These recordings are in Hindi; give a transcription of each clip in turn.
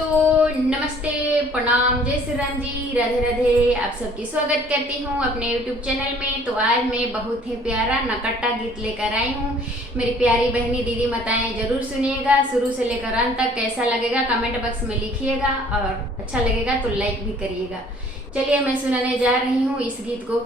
दोस्तों, नमस्ते, प्रणाम, जय श्री राम जी, राधे राधे। आप सबकी स्वागत करती हूँ अपने YouTube चैनल में। तो आज मैं बहुत ही प्यारा नकट्टा गीत लेकर आई हूँ। मेरी प्यारी बहनी दीदी माताएं जरूर सुनिएगा, शुरू से लेकर अंत तक। कैसा लगेगा कमेंट बॉक्स में लिखिएगा और अच्छा लगेगा तो लाइक भी करिएगा। चलिए मैं सुनाने जा रही हूँ इस गीत को।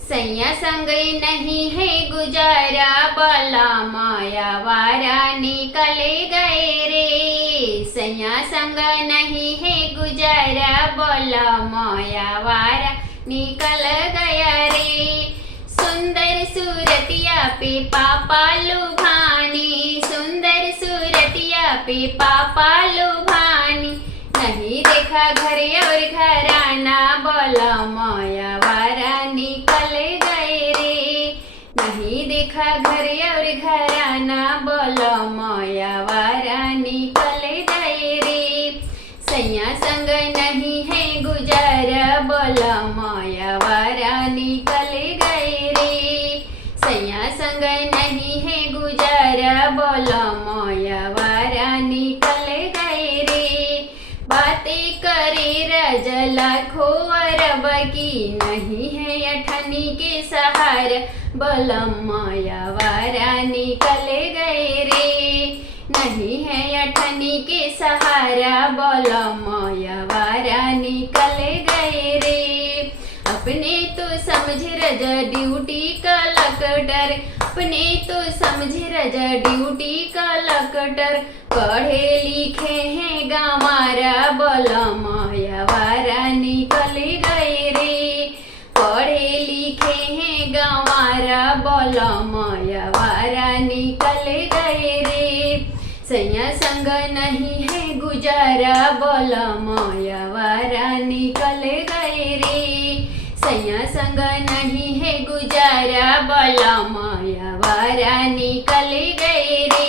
सैया संग नहीं है गुजारा, बाला माया वारा निकले गए रे। सैया संग नहीं है गुजारा, बाला माया वारा निकल गया रे। सुंदर सूरतिया पे पापा लुभानी, सुंदर सूरतिया पे पापा लुभानी। नहीं देखा घर और घराना, बाला माया वारा निकल गए रे। नहीं देखा घर और घराना, बाला माया वारा निकल गए रे। सैया संग नहीं है गुजारा, बाला माया वारा निकल गए रे। सैया संग नहीं है गुजारा, बाला माया वारा निकल गए रे। बातें करे रजला खोअरब की, नहीं है अठनी के सहारा, बलम माया वारा निकल गए रे। नहीं है अठनी के सहारा, बलम माया वारा निकल गए रे। अपने तो समझ रजा ड्यूटी का लकटर, अपने तो समझ रजा ड्यूटी का लकटर। पढ़े लिखे हैं गंवारा, बाला माया वारा निकल गए रे। पढ़े लिखे हैं गंवारा, बाला माया वारा निकल गए रे। सैया संग नहीं है गुजारा, बाला माया वारा निकल गए रे। सैया संग नहीं है गुजारा, बाला माया वारा निकल गए रे।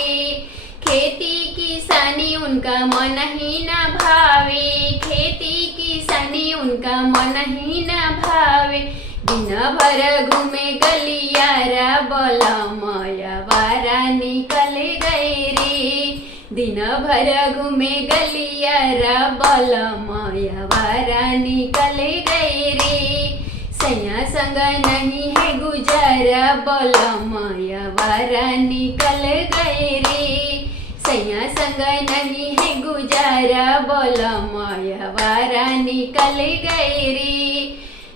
खेती किसानी उनका मन ही न भावे, खेती किसानी उनका मन ही न भावे। दिन भर घूमे गलियारा, बाला माया वारा निकल गए रे। दिन भर घूमे गलियारा, बाला माया वारा निकल गए रे। सैया संग नहीं है गुजारा, बाला माया वारा निकल गए रे। सैया संग नहीं है गुजारा, बाला माया वारा निकल गए रे।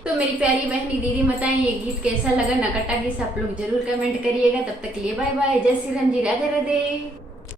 तो मेरी प्यारी बहनी दीदी बताएं ये गीत कैसा लगा, नकट्टा गीत आप लोग जरूर कमेंट करिएगा। तब तक के लिए बाय बाय, जय श्री राम जी, राधे राधे।